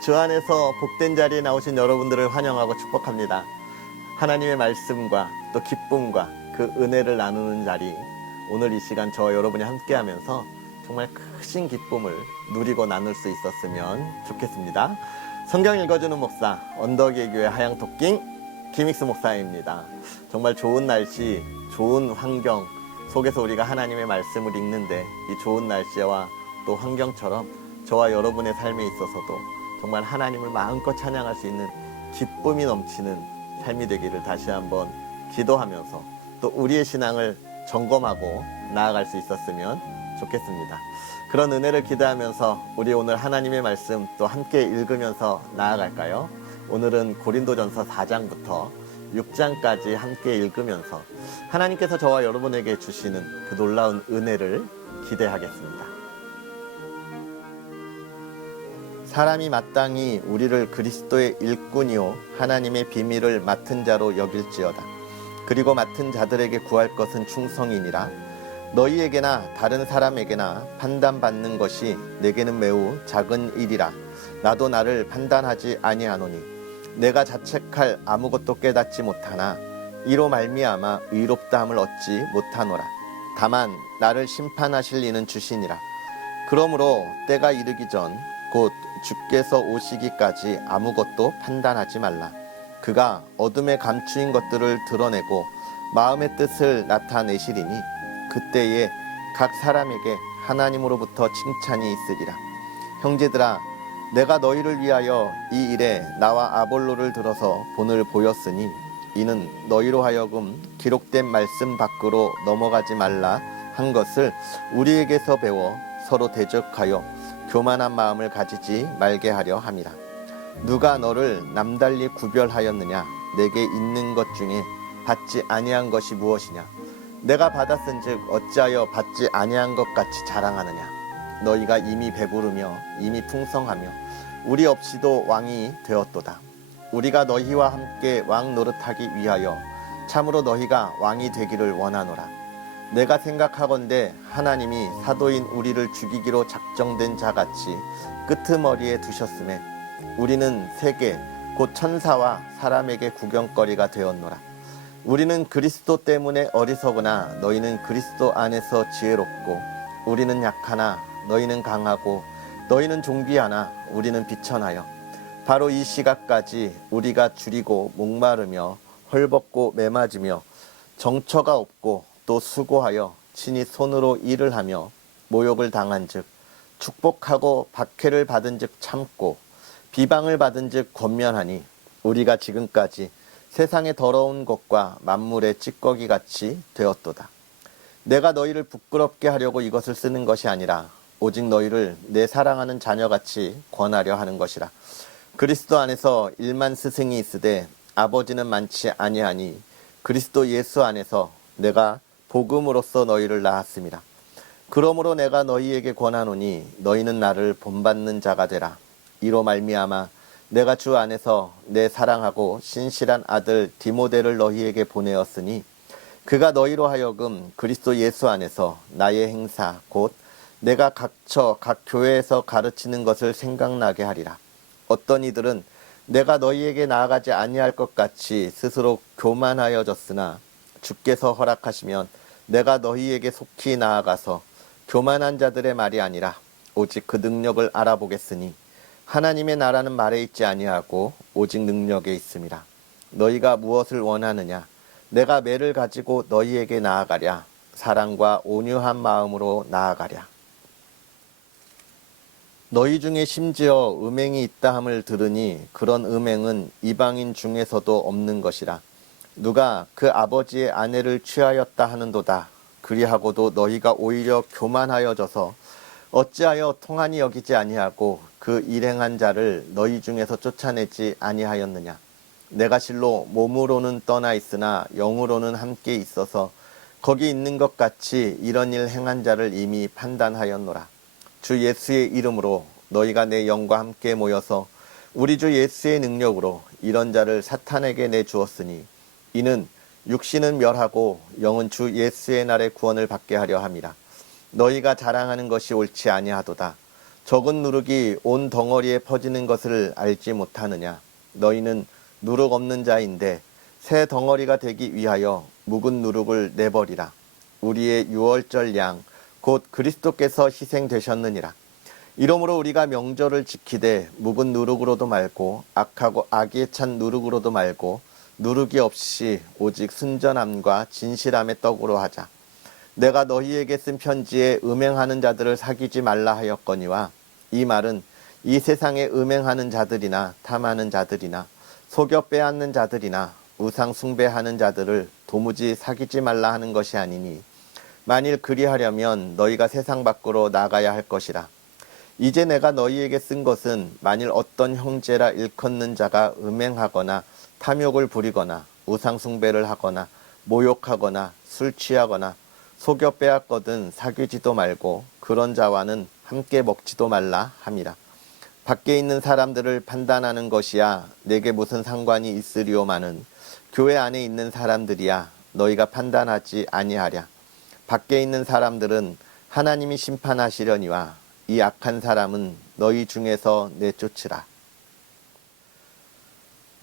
주 안에서 복된 자리에 나오신 여러분들을 환영하고 축복합니다. 하나님의 말씀과 또 기쁨과 그 은혜를 나누는 자리, 오늘 이 시간 저와 여러분이 함께하면서 정말 크신 기쁨을 누리고 나눌 수 있었으면 좋겠습니다. 성경 읽어주는 목사, 언덕의 교회 하양토킹 김익수 목사입니다. 정말 좋은 날씨, 좋은 환경 속에서 우리가 하나님의 말씀을 읽는데, 이 좋은 날씨와 또 환경처럼 저와 여러분의 삶에 있어서도 정말 하나님을 마음껏 찬양할 수 있는 기쁨이 넘치는 삶이 되기를 다시 한번 기도하면서 또 우리의 신앙을 점검하고 나아갈 수 있었으면 좋겠습니다. 그런 은혜를 기대하면서 우리 오늘 하나님의 말씀 또 함께 읽으면서 나아갈까요? 오늘은 고린도전서 4장부터 6장까지 함께 읽으면서 하나님께서 저와 여러분에게 주시는 그 놀라운 은혜를 기대하겠습니다. 사람이 마땅히 우리를 그리스도의 일꾼이요 하나님의 비밀을 맡은 자로 여길지어다. 그리고 맡은 자들에게 구할 것은 충성이니라. 너희에게나 다른 사람에게나 판단받는 것이 내게는 매우 작은 일이라. 나도 나를 판단하지 아니하노니 내가 자책할 아무것도 깨닫지 못하나 이로 말미암아 의롭다함을 얻지 못하노라. 다만 나를 심판하실 이는 주시니라. 그러므로 때가 이르기 전 곧 주께서 오시기까지 아무것도 판단하지 말라. 그가 어둠에 감추인 것들을 드러내고 마음의 뜻을 나타내시리니 그때에 각 사람에게 하나님으로부터 칭찬이 있으리라. 형제들아, 내가 너희를 위하여 이 일에 나와 아볼로를 들어서 본을 보였으니 이는 너희로 하여금 기록된 말씀 밖으로 넘어가지 말라 한 것을 우리에게서 배워 서로 대적하여 교만한 마음을 가지지 말게 하려 함이라. 누가 너를 남달리 구별하였느냐? 내게 있는 것 중에 받지 아니한 것이 무엇이냐? 내가 받았은즉 어찌하여 받지 아니한 것 같이 자랑하느냐? 너희가 이미 배부르며 이미 풍성하며 우리 없이도 왕이 되었도다. 우리가 너희와 함께 왕 노릇하기 위하여 참으로 너희가 왕이 되기를 원하노라. 내가 생각하건대 하나님이 사도인 우리를 죽이기로 작정된 자같이 끄트머리에 두셨음에 우리는 세계 곧 천사와 사람에게 구경거리가 되었노라. 우리는 그리스도 때문에 어리석으나 너희는 그리스도 안에서 지혜롭고 우리는 약하나 너희는 강하고 너희는 존귀하나 우리는 비천하여 바로 이 시각까지 우리가 줄이고 목마르며 헐벗고 매맞으며 정처가 없고 또 수고하여 친히 손으로 일을 하며 모욕을 당한즉 축복하고 박해를 받은즉 참고 비방을 받은즉 권면하니 우리가 지금까지 세상의 더러운 것과 만물의 찌꺼기 같이 되었도다. 내가 너희를 부끄럽게 하려고 이것을 쓰는 것이 아니라 오직 너희를 내 사랑하는 자녀같이 권하려 하는 것이라. 그리스도 안에서 1만 스승이 있으되 아버지는 많지 아니하니 그리스도 예수 안에서 내가 복음으로써 너희를 낳았습니다. 그러므로 내가 너희에게 권하노니 너희는 나를 본받는 자가 되라. 이로 말미암아 내가 주 안에서 내 사랑하고 신실한 아들 디모데를 너희에게 보내었으니 그가 너희로 하여금 그리스도 예수 안에서 나의 행사 곧 내가 각처 각 교회에서 가르치는 것을 생각나게 하리라. 어떤 이들은 내가 너희에게 나아가지 아니할 것 같이 스스로 교만하여졌으나 주께서 허락하시면 내가 너희에게 속히 나아가서 교만한 자들의 말이 아니라 오직 그 능력을 알아보겠으니 하나님의 나라는 말에 있지 아니하고 오직 능력에 있음이라. 너희가 무엇을 원하느냐? 내가 매를 가지고 너희에게 나아가랴. 사랑과 온유한 마음으로 나아가랴. 너희 중에 심지어 음행이 있다 함을 들으니 그런 음행은 이방인 중에서도 없는 것이라. 누가 그 아버지의 아내를 취하였다 하는도다. 그리하고도 너희가 오히려 교만하여져서 어찌하여 통한이 여기지 아니하고 그 일행한 자를 너희 중에서 쫓아내지 아니하였느냐. 내가 실로 몸으로는 떠나 있으나 영으로는 함께 있어서 거기 있는 것 같이 이런 일 행한 자를 이미 판단하였노라. 주 예수의 이름으로 너희가 내 영과 함께 모여서 우리 주 예수의 능력으로 이런 자를 사탄에게 내주었으니 이는 육신은 멸하고 영은 주 예수의 날의 구원을 받게 하려 함이라. 너희가 자랑하는 것이 옳지 아니하도다. 적은 누룩이 온 덩어리에 퍼지는 것을 알지 못하느냐. 너희는 누룩 없는 자인데 새 덩어리가 되기 위하여 묵은 누룩을 내버리라. 우리의 유월절 양 곧 그리스도께서 희생되셨느니라. 이러므로 우리가 명절을 지키되 묵은 누룩으로도 말고 악하고 악에 찬 누룩으로도 말고 누룩이 없이 오직 순전함과 진실함의 떡으로 하자. 내가 너희에게 쓴 편지에 음행하는 자들을 사귀지 말라 하였거니와 이 말은 이 세상에 음행하는 자들이나 탐하는 자들이나 속여 빼앗는 자들이나 우상 숭배하는 자들을 도무지 사귀지 말라 하는 것이 아니니 만일 그리하려면 너희가 세상 밖으로 나가야 할 것이라. 이제 내가 너희에게 쓴 것은 만일 어떤 형제라 일컫는 자가 음행하거나 탐욕을 부리거나 우상 숭배를 하거나 모욕하거나 술 취하거나 속여 빼앗거든 사귀지도 말고 그런 자와는 함께 먹지도 말라 함이라. 밖에 있는 사람들을 판단하는 것이야 내게 무슨 상관이 있으리오마는 교회 안에 있는 사람들이야 너희가 판단하지 아니하랴. 밖에 있는 사람들은 하나님이 심판하시려니와 이 악한 사람은 너희 중에서 내쫓으라.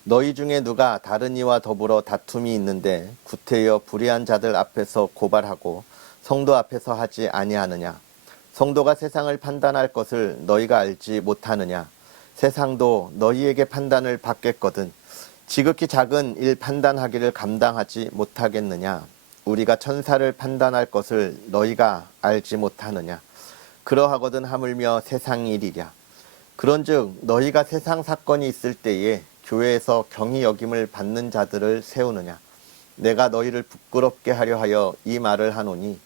너희 중에 누가 다른 이와 더불어 다툼이 있는데 구태여 불의한 자들 앞에서 고발하고 성도 앞에서 하지 아니하느냐. 성도가 세상을 판단할 것을 너희가 알지 못하느냐. 세상도 너희에게 판단을 받겠거든 지극히 작은 일 판단하기를 감당하지 못하겠느냐. 우리가 천사를 판단할 것을 너희가 알지 못하느냐. 그러하거든 하물며 세상 일이랴. 그런즉 너희가 세상 사건이 있을 때에 교회에서 경히 여김을 받는 자들을 세우느냐. 내가 너희를 부끄럽게 하려 하여 이 말을 하노니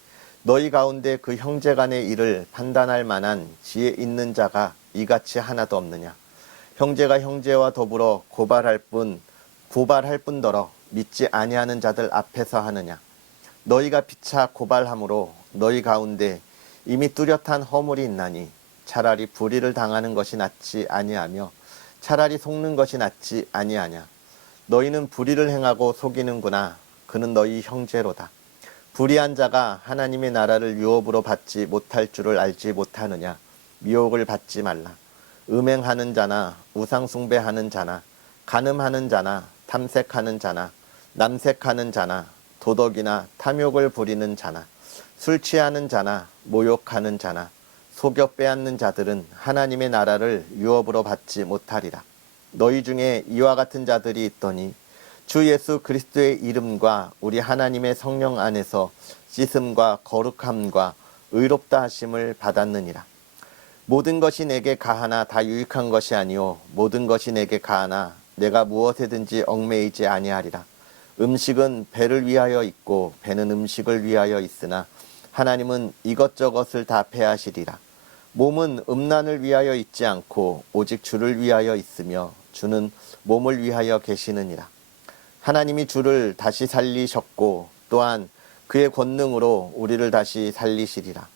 너희 가운데 그 형제 간의 일을 판단할 만한 지혜 있는 자가 이같이 하나도 없느냐. 형제가 형제와 더불어 고발할 뿐더러 믿지 아니하는 자들 앞에서 하느냐. 너희가 피차 고발함으로 너희 가운데 이미 뚜렷한 허물이 있나니 차라리 불의를 당하는 것이 낫지 아니하며 차라리 속는 것이 낫지 아니하냐. 너희는 불의를 행하고 속이는구나. 그는 너희 형제로다. 불의한 자가 하나님의 나라를 유업으로 받지 못할 줄을 알지 못하느냐. 미혹을 받지 말라. 음행하는 자나 우상 숭배하는 자나 간음하는 자나 탐색하는 자나 남색하는 자나 도덕이나 탐욕을 부리는 자나 술 취하는 자나 모욕하는 자나 속여 빼앗는 자들은 하나님의 나라를 유업으로 받지 못하리라. 너희 중에 이와 같은 자들이 있더니 주 예수 그리스도의 이름과 우리 하나님의 성령 안에서 씻음과 거룩함과 의롭다 하심을 받았느니라. 모든 것이 내게 가하나 다 유익한 것이 아니요 모든 것이 내게 가하나 내가 무엇에든지 얽매이지 아니하리라. 음식은 배를 위하여 있고 배는 음식을 위하여 있으나 하나님은 이것저것을 다 패하시리라. 몸은 음란을 위하여 있지 않고 오직 주를 위하여 있으며 주는 몸을 위하여 계시느니라. 하나님이 주를 다시 살리셨고 또한 그의 권능으로 우리를 다시 살리시리라.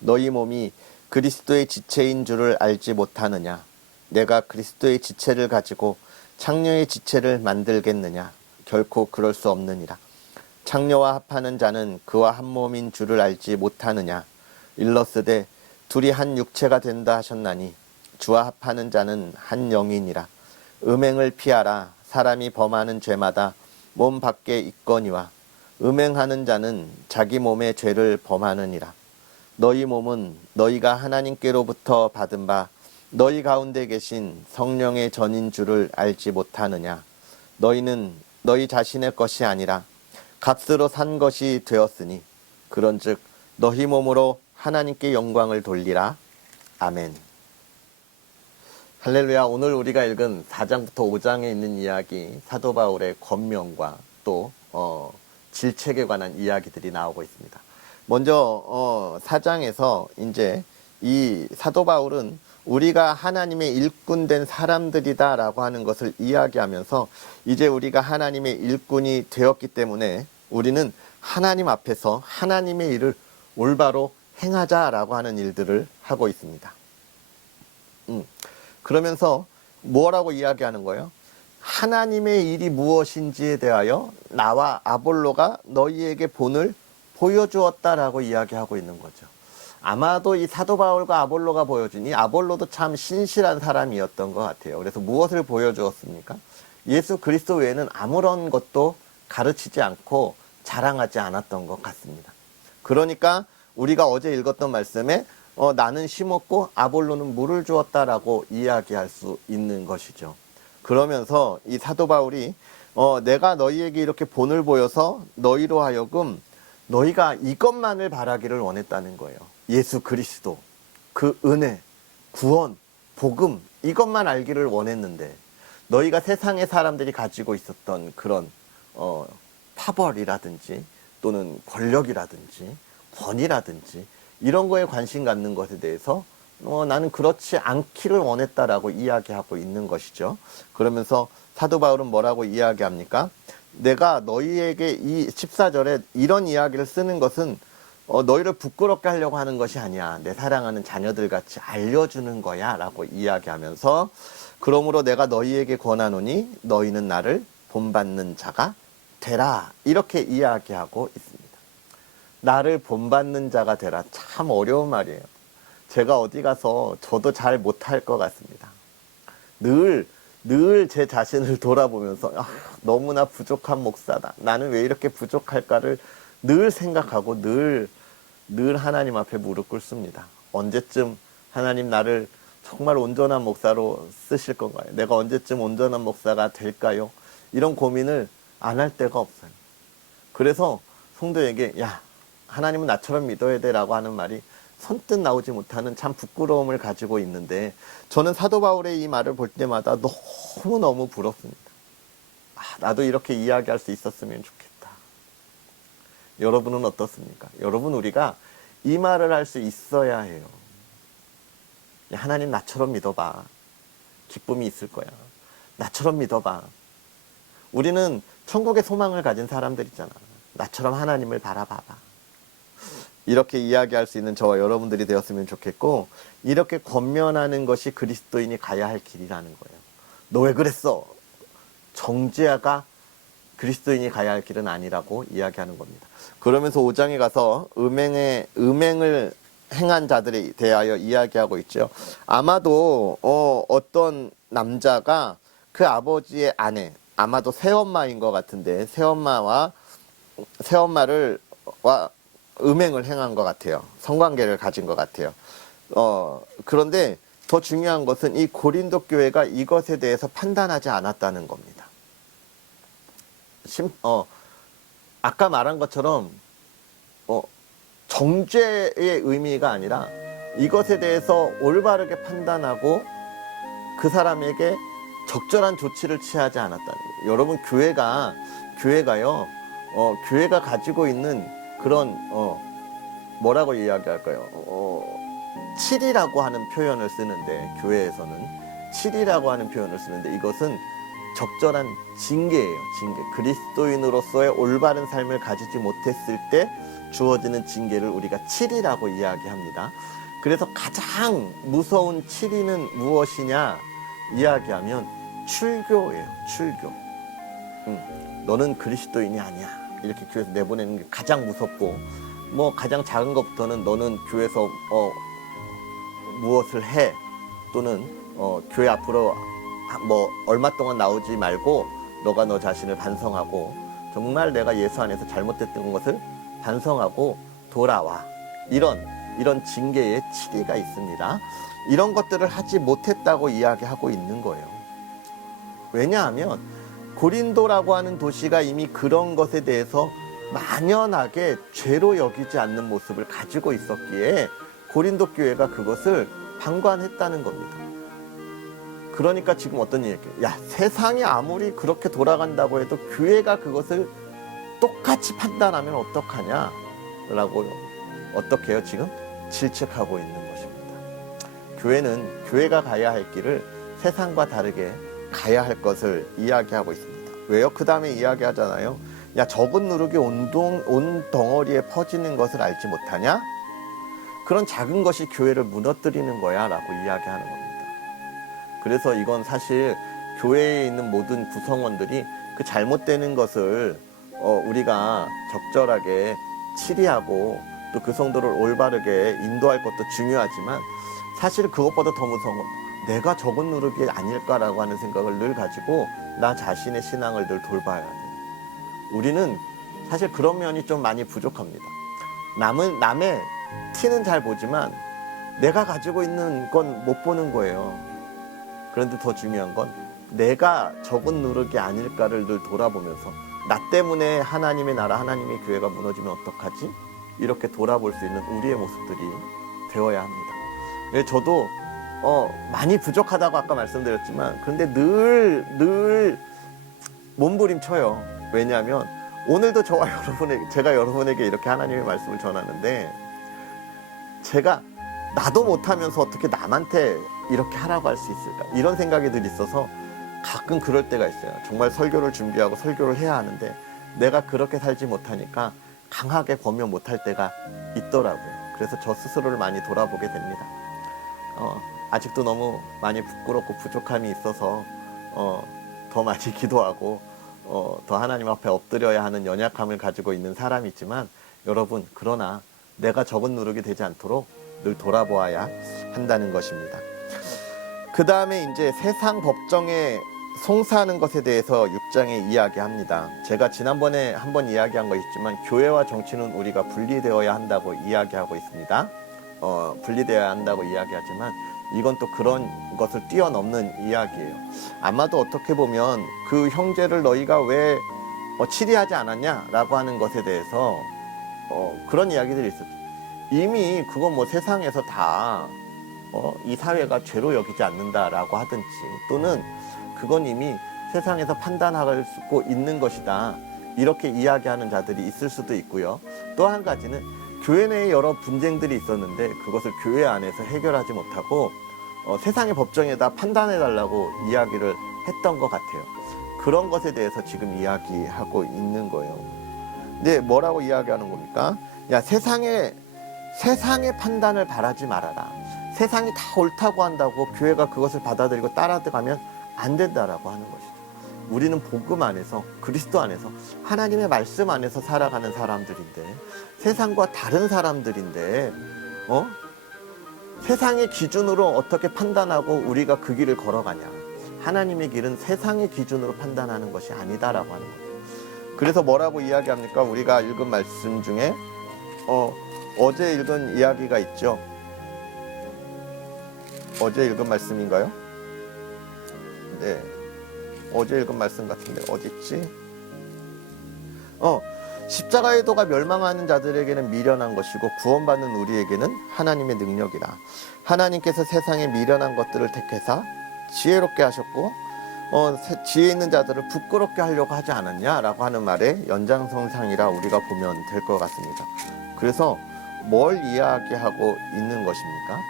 너희 몸이 그리스도의 지체인 줄을 알지 못하느냐. 내가 그리스도의 지체를 가지고 창녀의 지체를 만들겠느냐. 결코 그럴 수 없느니라. 창녀와 합하는 자는 그와 한 몸인 줄을 알지 못하느냐. 일러스되 둘이 한 육체가 된다 하셨나니 주와 합하는 자는 한 영이니라. 음행을 피하라. 사람이 범하는 죄마다 몸 밖에 있거니와 음행하는 자는 자기 몸의 죄를 범하느니라. 너희 몸은 너희가 하나님께로부터 받은 바 너희 가운데 계신 성령의 전인 줄을 알지 못하느냐. 너희는 너희 자신의 것이 아니라 값으로 산 것이 되었으니 그런즉 너희 몸으로 하나님께 영광을 돌리라. 아멘. 할렐루야. 오늘 우리가 읽은 4장부터 5장에 있는 이야기, 사도 바울의 권면과 또 질책에 관한 이야기들이 나오고 있습니다. 먼저 4장에서 이제 이 사도 바울은 우리가 하나님의 일꾼된 사람들이다라고 하는 것을 이야기하면서 이제 우리가 하나님의 일꾼이 되었기 때문에 우리는 하나님 앞에서 하나님의 일을 올바로 행하자라고 하는 일들을 하고 있습니다. 그러면서 뭐라고 이야기하는 거예요? 하나님의 일이 무엇인지에 대하여 나와 아볼로가 너희에게 본을 보여주었다라고 이야기하고 있는 거죠. 아마도 이 사도 바울과 아볼로가 보여준 이 아볼로도 참 신실한 사람이었던 것 같아요. 그래서 무엇을 보여주었습니까? 예수 그리스도 외에는 아무런 것도 가르치지 않고 자랑하지 않았던 것 같습니다. 그러니까 우리가 어제 읽었던 말씀에 나는 심었고 아볼로는 물을 주었다라고 이야기할 수 있는 것이죠. 그러면서 이 사도 바울이 내가 너희에게 이렇게 본을 보여서 너희로 하여금 너희가 이것만을 바라기를 원했다는 거예요. 예수 그리스도, 그 은혜, 구원, 복음, 이것만 알기를 원했는데 너희가 세상의 사람들이 가지고 있었던 그런 파벌이라든지 또는 권력이라든지 권위라든지 이런 거에 관심 갖는 것에 대해서 나는 그렇지 않기를 원했다라고 이야기하고 있는 것이죠. 그러면서 사도 바울은 뭐라고 이야기합니까? 내가 너희에게 이 14절에 이런 이야기를 쓰는 것은 너희를 부끄럽게 하려고 하는 것이 아니야. 내 사랑하는 자녀들 같이 알려주는 거야 라고 이야기하면서 그러므로 내가 너희에게 권하노니 너희는 나를 본받는 자가 되라 이렇게 이야기하고 있습니다. 나를 본받는 자가 되라. 참 어려운 말이에요. 제가 어디 가서 저도 잘 못할 것 같습니다. 늘 제 자신을 돌아보면서 너무나 부족한 목사다. 나는 왜 이렇게 부족할까를 늘 생각하고 늘 하나님 앞에 무릎 꿇습니다. 언제쯤 하나님 나를 정말 온전한 목사로 쓰실 건가요? 내가 언제쯤 온전한 목사가 될까요? 이런 고민을 안 할 때가 없어요. 그래서 성도에게 하나님은 나처럼 믿어야 돼 라고 하는 말이 선뜻 나오지 못하는 참 부끄러움을 가지고 있는데 저는 사도 바울의 이 말을 볼 때마다 너무너무 부럽습니다. 나도 이렇게 이야기할 수 있었으면 좋겠다. 여러분은 어떻습니까? 여러분 우리가 이 말을 할 수 있어야 해요. 하나님 나처럼 믿어봐. 기쁨이 있을 거야. 나처럼 믿어봐. 우리는 천국의 소망을 가진 사람들이잖아. 나처럼 하나님을 바라봐봐. 이렇게 이야기할 수 있는 저와 여러분들이 되었으면 좋겠고 이렇게 권면하는 것이 그리스도인이 가야 할 길이라는 거예요. 너 왜 그랬어? 정죄가 그리스도인이 가야 할 길은 아니라고 이야기하는 겁니다. 그러면서 5장에 가서 음행을 행한 자들에 대하여 이야기하고 있죠. 아마도 어떤 남자가 그 아버지의 아내, 아마도 새엄마인 것 같은데 새엄마를 음행을 행한 것 같아요. 성관계를 가진 것 같아요. 그런데 더 중요한 것은 이 고린도 교회가 이것에 대해서 판단하지 않았다는 겁니다. 아까 말한 것처럼 정죄의 의미가 아니라 이것에 대해서 올바르게 판단하고 그 사람에게 적절한 조치를 취하지 않았다는 거예요. 여러분 교회가요. 교회가 가지고 있는 그런 뭐라고 이야기할까요? 칠이라고 하는 표현을 쓰는데 교회에서는 칠이라고 하는 표현을 쓰는데 이것은 적절한 징계예요. 징계. 그리스도인으로서의 올바른 삶을 가지지 못했을 때 주어지는 징계를 우리가 칠이라고 이야기합니다. 그래서 가장 무서운 칠이는 무엇이냐 이야기하면 출교예요. 출교. 너는 그리스도인이 아니야. 이렇게 교회에서 내보내는 게 가장 무섭고 가장 작은 것부터는 너는 교회에서 무엇을 해 또는 교회 앞으로 얼마 동안 나오지 말고 너가 너 자신을 반성하고 정말 내가 예수 안에서 잘못됐던 것을 반성하고 돌아와. 이런 징계의 칠의가 있습니다. 이런 것들을 하지 못했다고 이야기하고 있는 거예요. 왜냐하면 고린도라고 하는 도시가 이미 그런 것에 대해서 만연하게 죄로 여기지 않는 모습을 가지고 있었기에 고린도 교회가 그것을 방관했다는 겁니다. 그러니까 지금 어떤 얘기예요? 세상이 아무리 그렇게 돌아간다고 해도 교회가 그것을 똑같이 판단하면 어떡하냐? 라고 어떻게 해요? 지금 질책하고 있는 것입니다. 교회는 교회가 가야 할 길을 세상과 다르게 가야 할 것을 이야기하고 있습니다. 왜요? 그 다음에 이야기하잖아요. 적은 누룩이 온 덩어리에 퍼지는 것을 알지 못하냐? 그런 작은 것이 교회를 무너뜨리는 거야 라고 이야기하는 겁니다. 그래서 이건 사실 교회에 있는 모든 구성원들이 그 잘못되는 것을 우리가 적절하게 치리하고 또 그 성도를 올바르게 인도할 것도 중요하지만 사실 그것보다 더 무서운 건 내가 적은 누룩이 아닐까라고 하는 생각을 늘 가지고 나 자신의 신앙을 늘 돌봐야 돼요. 우리는 사실 그런 면이 좀 많이 부족합니다. 남의 티는 잘 보지만 내가 가지고 있는 건 못 보는 거예요. 그런데 더 중요한 건 내가 적은 누룩이 아닐까를 늘 돌아보면서 나 때문에 하나님의 나라, 하나님의 교회가 무너지면 어떡하지? 이렇게 돌아볼 수 있는 우리의 모습들이 되어야 합니다. 저도 많이 부족하다고 아까 말씀드렸지만 그런데 늘 몸부림쳐요. 왜냐하면 오늘도 제가 여러분에게 이렇게 하나님의 말씀을 전하는데 제가 나도 못하면서 어떻게 남한테 이렇게 하라고 할 수 있을까? 이런 생각이 늘 있어서 가끔 그럴 때가 있어요. 정말 설교를 준비하고 설교를 해야 하는데 내가 그렇게 살지 못하니까 강하게 권면 못할 때가 있더라고요. 그래서 저 스스로를 많이 돌아보게 됩니다. 아직도 너무 많이 부끄럽고 부족함이 있어서 더 많이 기도하고 더 하나님 앞에 엎드려야 하는 연약함을 가지고 있는 사람이지만 여러분, 그러나 내가 적은 누룩이 되지 않도록 늘 돌아보아야 한다는 것입니다. 그 다음에 이제 세상 법정에 송사하는 것에 대해서 6장에 이야기합니다. 제가 지난번에 한번 이야기한 거 있지만 교회와 정치는 우리가 분리되어야 한다고 이야기하고 있습니다. 분리되어야 한다고 이야기하지만 이건 또 그런 것을 뛰어넘는 이야기예요. 아마도 어떻게 보면 그 형제를 너희가 왜 치리하지 않았냐라고 하는 것에 대해서 그런 이야기들이 있었죠. 이미 그건 뭐 세상에서 다 이 사회가 죄로 여기지 않는다라고 하든지 또는 그건 이미 세상에서 판단할 수 있는 것이다 이렇게 이야기하는 자들이 있을 수도 있고요. 또 한 가지는 교회 내에 여러 분쟁들이 있었는데 그것을 교회 안에서 해결하지 못하고 세상의 법정에다 판단해달라고 이야기를 했던 것 같아요. 그런 것에 대해서 지금 이야기하고 있는 거예요. 근데 뭐라고 이야기하는 겁니까? 야, 세상의 판단을 바라지 말아라. 세상이 다 옳다고 한다고 교회가 그것을 받아들이고 따라가면 안 된다라고 하는 것이죠. 우리는 복음 안에서, 그리스도 안에서, 하나님의 말씀 안에서 살아가는 사람들인데 세상과 다른 사람들인데 세상의 기준으로 어떻게 판단하고 우리가 그 길을 걸어가냐. 하나님의 길은 세상의 기준으로 판단하는 것이 아니다라고 하는 거죠. 그래서 뭐라고 이야기합니까? 우리가 읽은 말씀 중에 어제 읽은 이야기가 있죠. 어제 읽은 말씀인가요? 네, 어제 읽은 말씀 같은데 어디 있지? 십자가의 도가 멸망하는 자들에게는 미련한 것이고 구원받는 우리에게는 하나님의 능력이라. 하나님께서 세상에 미련한 것들을 택해서 지혜롭게 하셨고 지혜 있는 자들을 부끄럽게 하려고 하지 않았냐라고 하는 말의 연장선상이라 우리가 보면 될 것 같습니다. 그래서 뭘 이야기하고 있는 것입니까?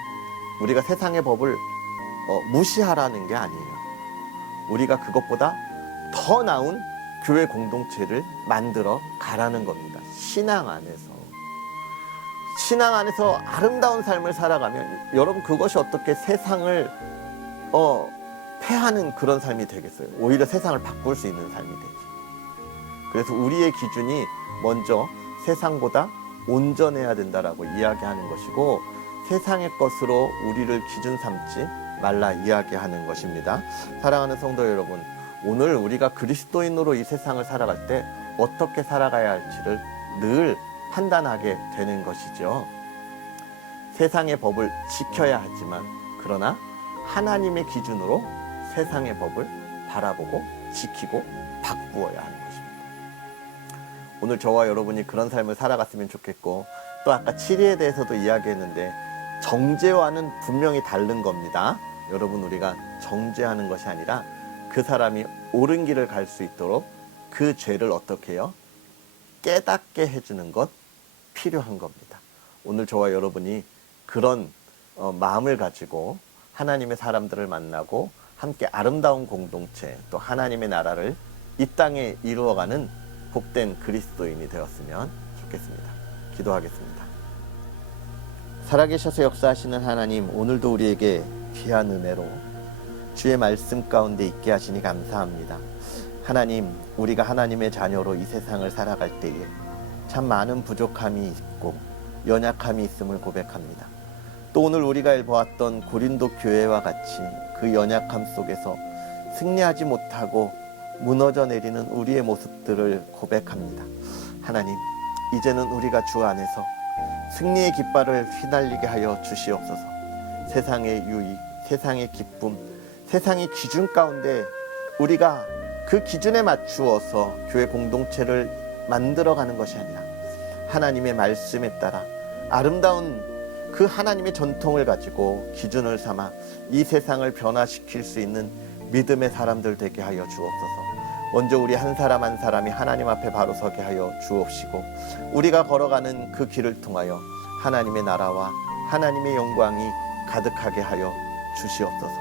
우리가 세상의 법을 무시하라는 게 아니에요. 우리가 그것보다 더 나은 교회 공동체를 만들어 가라는 겁니다. 신앙 안에서 아름다운 삶을 살아가면 여러분 그것이 어떻게 세상을 패하는 그런 삶이 되겠어요. 오히려 세상을 바꿀 수 있는 삶이 되죠. 그래서 우리의 기준이 먼저 세상보다 온전해야 된다라고 이야기하는 것이고 세상의 것으로 우리를 기준 삼지 말라 이야기하는 것입니다. 사랑하는 성도 여러분, 오늘 우리가 그리스도인으로 이 세상을 살아갈 때 어떻게 살아가야 할지를 늘 판단하게 되는 것이죠. 세상의 법을 지켜야 하지만 그러나 하나님의 기준으로 세상의 법을 바라보고 지키고 바꾸어야 하는 것입니다. 오늘 저와 여러분이 그런 삶을 살아갔으면 좋겠고 또 아까 치리에 대해서도 이야기했는데 정죄와는 분명히 다른 겁니다. 여러분, 우리가 정죄하는 것이 아니라 그 사람이 옳은 길을 갈 수 있도록 그 죄를 어떻게 해요? 깨닫게 해주는 것 필요한 겁니다. 오늘 저와 여러분이 그런 마음을 가지고 하나님의 사람들을 만나고 함께 아름다운 공동체 또 하나님의 나라를 이 땅에 이루어가는 복된 그리스도인이 되었으면 좋겠습니다. 기도하겠습니다. 살아계셔서 역사하시는 하나님, 오늘도 우리에게 귀한 은혜로 주의 말씀 가운데 있게 하시니 감사합니다. 하나님, 우리가 하나님의 자녀로 이 세상을 살아갈 때에 참 많은 부족함이 있고 연약함이 있음을 고백합니다. 또 오늘 우리가 보았던 고린도 교회와 같이 그 연약함 속에서 승리하지 못하고 무너져 내리는 우리의 모습들을 고백합니다. 하나님, 이제는 우리가 주 안에서 승리의 깃발을 휘날리게 하여 주시옵소서. 세상의 유익, 세상의 기쁨, 세상의 기준 가운데 우리가 그 기준에 맞추어서 교회 공동체를 만들어가는 것이 아니라 하나님의 말씀에 따라 아름다운 그 하나님의 전통을 가지고 기준을 삼아 이 세상을 변화시킬 수 있는 믿음의 사람들 되게 하여 주옵소서. 먼저 우리 한 사람 한 사람이 하나님 앞에 바로 서게 하여 주옵시고, 우리가 걸어가는 그 길을 통하여 하나님의 나라와 하나님의 영광이 가득하게 하여 주시옵소서.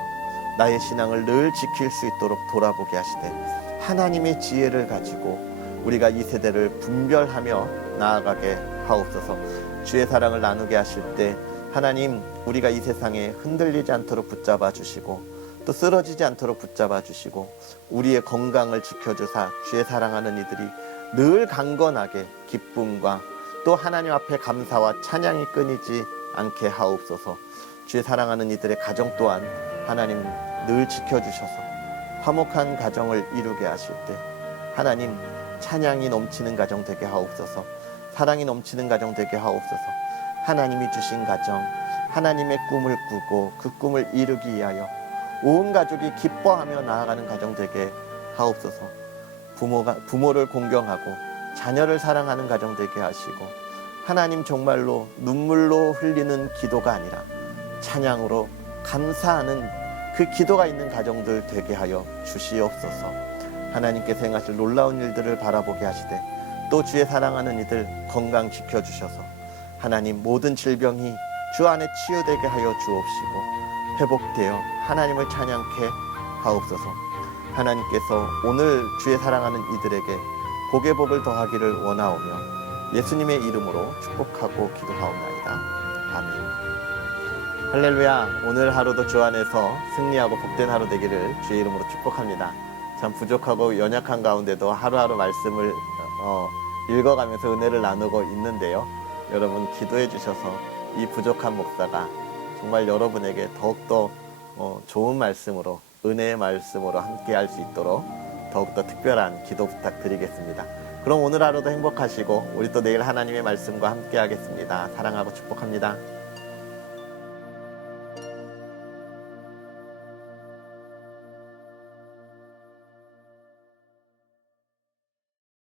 나의 신앙을 늘 지킬 수 있도록 돌아보게 하시되 하나님의 지혜를 가지고 우리가 이 세대를 분별하며 나아가게 하옵소서. 주의 사랑을 나누게 하실 때 하나님, 우리가 이 세상에 흔들리지 않도록 붙잡아 주시고 또 쓰러지지 않도록 붙잡아 주시고 우리의 건강을 지켜주사 주의 사랑하는 이들이 늘 강건하게 기쁨과 또 하나님 앞에 감사와 찬양이 끊이지 않게 하옵소서. 주의 사랑하는 이들의 가정 또한 하나님 늘 지켜주셔서 화목한 가정을 이루게 하실 때 하나님, 찬양이 넘치는 가정 되게 하옵소서. 사랑이 넘치는 가정 되게 하옵소서. 하나님이 주신 가정, 하나님의 꿈을 꾸고 그 꿈을 이루기 위하여 온 가족이 기뻐하며 나아가는 가정 되게 하옵소서. 부모를 공경하고 자녀를 사랑하는 가정 되게 하시고 하나님, 정말로 눈물로 흘리는 기도가 아니라 찬양으로 감사하는 그 기도가 있는 가정들 되게 하여 주시옵소서. 하나님께서 행하실 놀라운 일들을 바라보게 하시되 또 주의 사랑하는 이들 건강 지켜주셔서 하나님, 모든 질병이 주 안에 치유되게 하여 주옵시고 회복되어 하나님을 찬양케 하옵소서. 하나님께서 오늘 주의 사랑하는 이들에게 복의 복을 더하기를 원하오며 예수님의 이름으로 축복하고 기도하옵나이다. 아멘. 할렐루야. 오늘 하루도 주 안에서 승리하고 복된 하루 되기를 주의 이름으로 축복합니다. 참 부족하고 연약한 가운데도 하루하루 말씀을 읽어가면서 은혜를 나누고 있는데요. 여러분 기도해 주셔서 이 부족한 목사가 정말 여러분에게 더욱더 좋은 말씀으로, 은혜의 말씀으로 함께 할 수 있도록 더욱더 특별한 기도 부탁드리겠습니다. 그럼 오늘 하루도 행복하시고 우리 또 내일 하나님의 말씀과 함께 하겠습니다. 사랑하고 축복합니다.